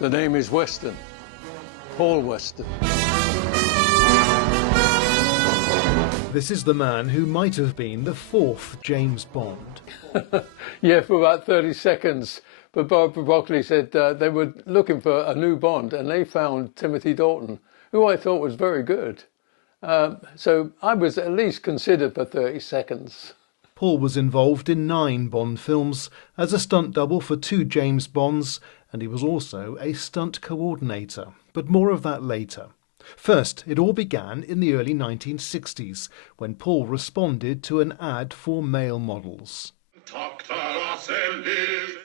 The name is Weston, Paul Weston. This is the man who might have been the fourth James Bond. Yeah, for about 30 seconds. But Barbara Broccoli said they were looking for a new Bond, and they found Timothy Dalton, who I thought was very good. So I was at least considered for 30 seconds. Paul was involved in 9 Bond films as a stunt double for 2 James Bonds, and he was also a stunt coordinator. But more of that later. First, it all began in the early 1960s, when Paul responded to an ad for male models.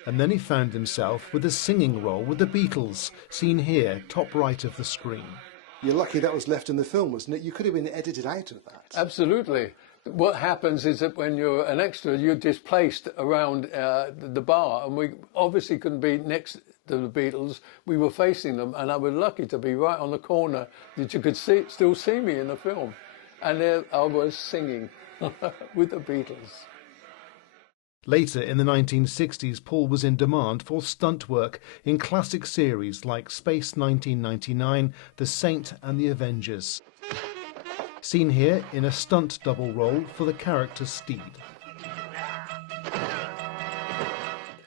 And then he found himself with a singing role with the Beatles, seen here, top right of the screen. You're lucky that was left in the film, wasn't it? You could have been edited out of that. Absolutely. What happens is that when you're an extra, you're displaced around the bar, and we obviously couldn't be next to the Beatles. We were facing them, and I was lucky to be right on the corner that you could still see me in the film. And there I was singing with the Beatles. Later in the 1960s, Paul was in demand for stunt work in classic series like Space 1999, The Saint and the Avengers. Seen here in a stunt double role for the character Steed.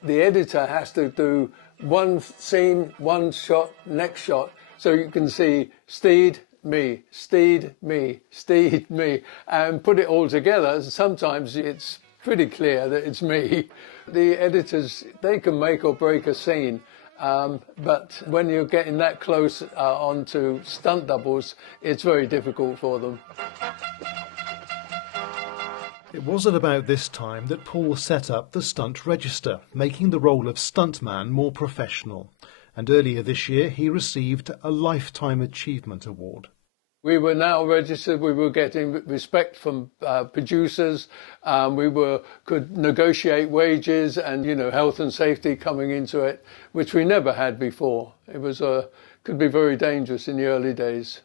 The editor has to do one scene, one shot, next shot, so you can see Steed, me, Steed, me, Steed, me, and put it all together. Sometimes it's pretty clear that it's me. The editors, they can make or break a scene, but when you're getting that close onto stunt doubles, it's very difficult for them. It was at about this time that Paul set up the Stunt Register, making the role of stuntman more professional. And earlier this year, he received a Lifetime Achievement Award. We were now registered, we were getting respect from producers, we could negotiate wages and, health and safety coming into it, which we never had before. It was could be very dangerous in the early days.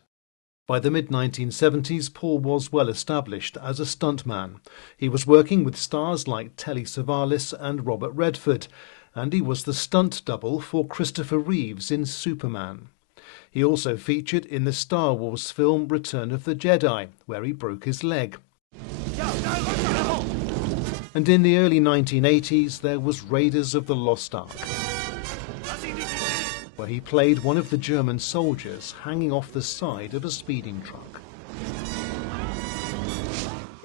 By the mid-1970s, Paul was well established as a stuntman. He was working with stars like Telly Savalas and Robert Redford, and he was the stunt double for Christopher Reeves in Superman. He also featured in the Star Wars film Return of the Jedi, where he broke his leg. And in the early 1980s, there was Raiders of the Lost Ark, where he played one of the German soldiers hanging off the side of a speeding truck.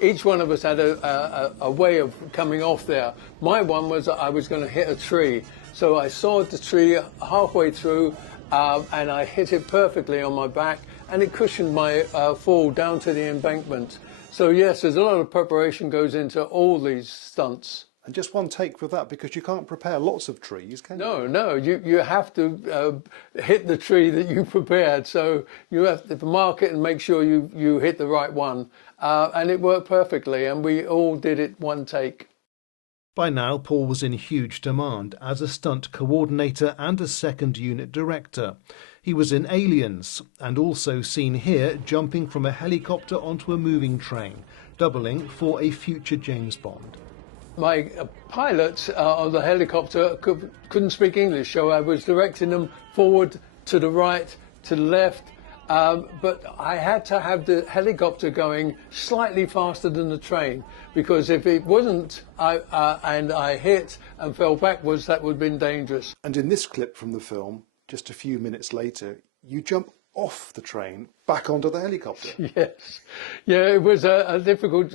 Each one of us had a way of coming off there. My one was I was going to hit a tree, so I sawed the tree halfway through, and I hit it perfectly on my back, and it cushioned my fall down to the embankment. So yes, there's a lot of preparation goes into all these stunts. And just one take for that, because you can't prepare lots of trees, can you? No, you have to hit the tree that you prepared. So you have to mark it and make sure you hit the right one. And it worked perfectly, and we all did it one take. By now, Paul was in huge demand as a stunt coordinator and a second unit director. He was in Aliens, and also seen here jumping from a helicopter onto a moving train, doubling for a future James Bond. My pilot on the helicopter couldn't speak English, so I was directing them forward, to the right, to the left, but I had to have the helicopter going slightly faster than the train, because if it wasn't, and I hit and fell backwards, that would have been dangerous. And in this clip from the film, just a few minutes later, you jump off the train back onto the helicopter. Yes, yeah, it was a difficult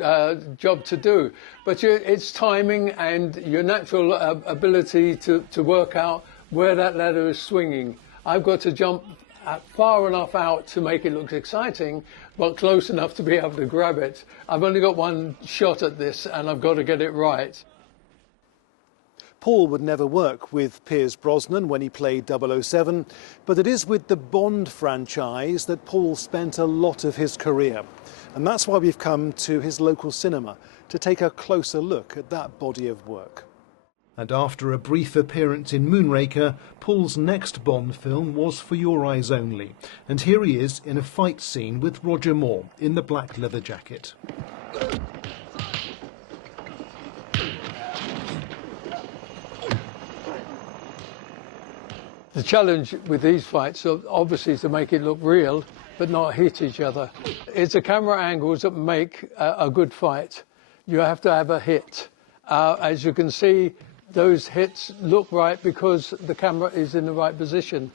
job to do, but it's timing and your natural ability to work out where that ladder is swinging. I've got to jump far enough out to make it look exciting, but close enough to be able to grab it. I've only got one shot at this, and I've got to get it right. Paul would never work with Pierce Brosnan when he played 007, but it is with the Bond franchise that Paul spent a lot of his career. And that's why we've come to his local cinema to take a closer look at that body of work. And after a brief appearance in Moonraker, Paul's next Bond film was For Your Eyes Only. And here he is in a fight scene with Roger Moore in the black leather jacket. The challenge with these fights obviously is to make it look real, but not hit each other. It's the camera angles that make a good fight. You have to have a hit. As you can see, those hits look right because the camera is in the right position.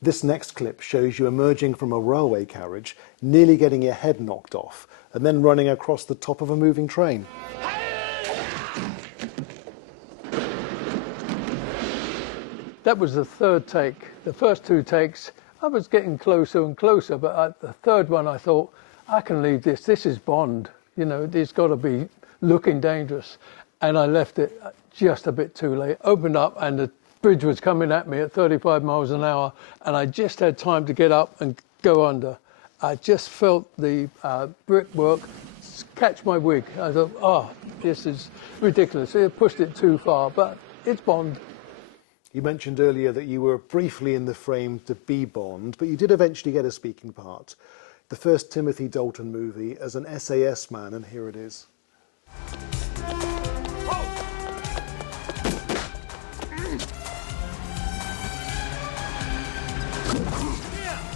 This next clip shows you emerging from a railway carriage, nearly getting your head knocked off, and then running across the top of a moving train. That was the third take. The first two takes, I was getting closer and closer, but the third one I thought, I can leave this. This is Bond. You know, it's got to be looking dangerous. And I left it just a bit too late. Opened up and the bridge was coming at me at 35 miles an hour, and I just had time to get up and go under. I just felt the brickwork catch my wig. I thought, oh, this is ridiculous. I pushed it too far, but it's Bond. You mentioned earlier that you were briefly in the frame to be Bond, but you did eventually get a speaking part. The first Timothy Dalton movie as an SAS man, and here it is.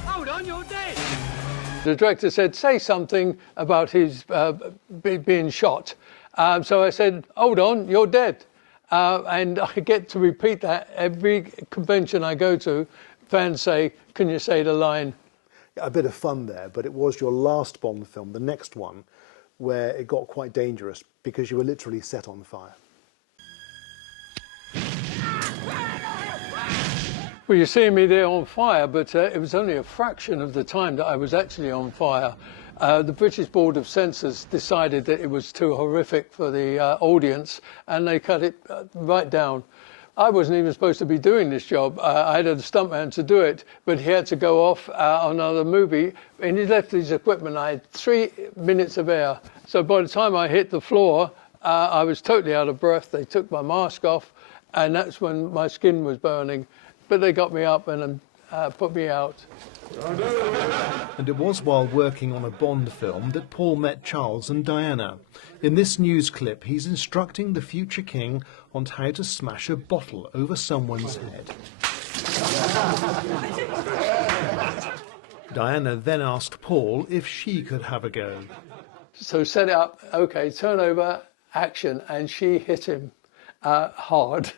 Hold on, you're dead. The director said, say something about his being shot. So I said, hold on, you're dead. And I get to repeat that every convention I go to. Fans say, can you say the line? A bit of fun there, but it was your last Bond film, the next one, where it got quite dangerous because you were literally set on fire. Well, you're seeing me there on fire, but it was only a fraction of the time that I was actually on fire. The British Board of Censors decided that it was too horrific for the audience, and they cut it right down. I wasn't even supposed to be doing this job. I had a stuntman to do it, but he had to go off on another movie, and he left his equipment. I had 3 minutes of air. So by the time I hit the floor, I was totally out of breath. They took my mask off, and that's when my skin was burning. But they got me up and put me out. And it was while working on a Bond film that Paul met Charles and Diana. In this news clip, he's instructing the future king on how to smash a bottle over someone's head. Diana then asked Paul if she could have a go. So set it up, okay, turn over, action, and she hit him hard.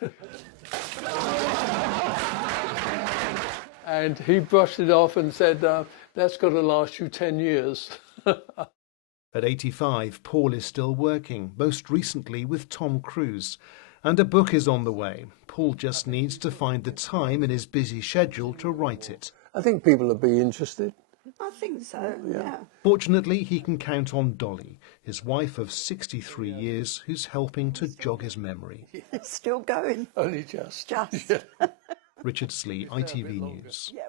And he brushed it off and said, that's got to last you 10 years. At 85, Paul is still working, most recently with Tom Cruise. And a book is on the way. Paul just needs to find the time in his busy schedule to write it. I think people will be interested. I think so, yeah. Fortunately, he can count on Dolly, his wife of 63 years, who's helping to jog his memory. It's still going. Only just. Just. Richard Slee, ITV News. Yeah.